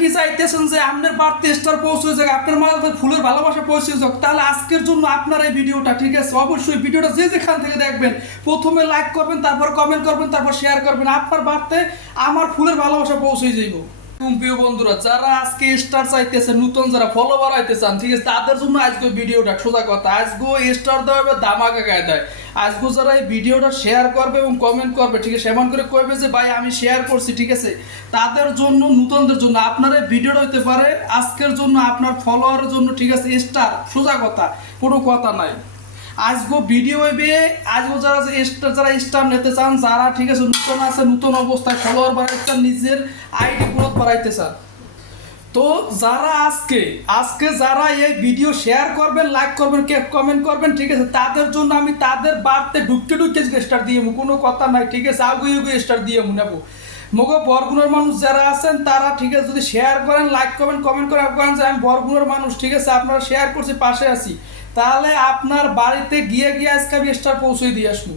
কি চাইতেছেন যে আপনার বাড়তি স্টার পৌঁছে যাক, আপনার মাঝে ফুলের ভালোবাসা পৌঁছে যাক, তাহলে আজকের জন্য আপনার এই ভিডিওটা, ঠিক আছে? অবশ্যই ভিডিওটা যে যেখান থেকে দেখবেন প্রথমে লাইক করবেন, তারপর কমেন্ট করবেন, তারপর শেয়ার করবেন। আপনার বাড়তে আমার ফুলের ভালোবাসা পৌঁছে যাইব। প্রিয় বন্ধুরা, যারা আজকে স্টার চাইতেছে, নতুন যারা ফলো বাড়াইতে চান, ঠিক আছে, তাদের জন্য আজকে ভিডিওটা। সোজা কথা, আজকে স্টার দেওয়া হবে দামাকা কায়দায়। আজকে যারা এই ভিডিওটা শেয়ার করবে এবং কমেন্ট করবে, ঠিক আছে, এমন করে কইবে যে ভাই আমি শেয়ার করছি, ঠিক আছে, তাদের জন্য, নতুনদের জন্য আপনার এই ভিডিওটা হইতে পারে আজকের জন্য আপনার ফলোয়ারের জন্য, ঠিক আছে, স্টার। সোজা কথা, কোনো কথা নাই। আজগো ভিডিও হইবে, আজগো যারা স্টার নিতে চান, যারা, ঠিক আছে, নতুন আছে, নতুন অবস্থায় ফলোয়ার বাড়াইতে চান, নিজের আইডি গ্রোথ বাড়াইতে চান, তো যারা আজকে যারা এই ভিডিও শেয়ার করবেন, লাইক করবেন, কমেন্ট করবেন, ঠিক আছে, তাদের জন্য আমি তাদের বাড়তে ঢুকতে স্টার দিয়ে কোনো কথা নাই, ঠিক আছে, আগুয়ে স্টার দিয়ে নেব। মগো বরগুনার মানুষ যারা আছেন তারা, ঠিক আছে, যদি শেয়ার করেন, লাইক করবেন, কমেন্ট করেন যে আমি বরগুনার মানুষ, ঠিক আছে, আপনারা শেয়ার করছি, পাশে আছি, তাহলে আপনার বাড়িতে গিয়ে আজকে আমি স্টার পৌঁছে দিয়ে আসবো।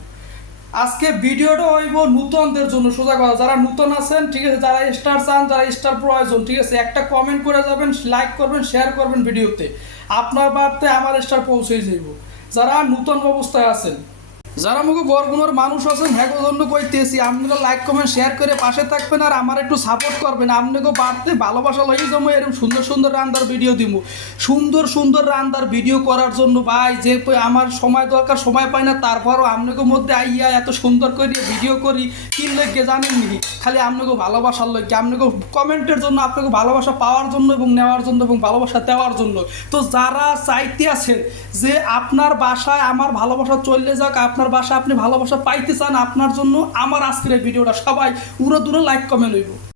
আজকে ভিডিওটা হইব নতুনদের জন্য। সোজা কথা, যারা নতুন আছেন, ঠিক আছে, যারা স্টার চান, যারা স্টার প্রয়োজন, ঠিক আছে, একটা কমেন্ট করে যাবেন, লাইক করবেন, শেয়ার করবেন ভিডিওতে, আপনার বাড়িতে আমার স্টার পৌঁছে যাইব। যারা নতুন অবস্থায় আছেন, যারা মুখে বরগুনার মানুষ আছেন, হ্যাঁ জন্য কইতেছি, আপনারা লাইক কমেন্ট শেয়ার করে পাশে থাকবেন আর আমার একটু সাপোর্ট করবেন। আপনাকে বাড়তে ভালোবাসা লইয়ে যাবো, এরকম সুন্দর সুন্দর রান্নার ভিডিও দিব, সুন্দর সুন্দর রান্নার ভিডিও করার জন্য। ভাই যে আমার সময় দরকার, সময় পাই না, তারপরও আপনাকে মধ্যে আইয়া এত সুন্দর করে ভিডিও করি, কি লেগে জানেন নি? খালি আপনাকে ভালোবাসার লইকে, আপনাকে কমেন্টের জন্য, আপনাকে ভালোবাসা পাওয়ার জন্য এবং নেওয়ার জন্য এবং ভালোবাসা দেওয়ার জন্য। তো যারা চাইতে আছেন যে আপনার বাসায় আমার ভালোবাসা চলে যাক, আপনার বাসা আপনি ভালোবাসা পাইতে চান, আপনার জন্য আমার আজকের এই ভিডিওটা সবাই উড়ো দূরে লাইক কমেন্ট হইব।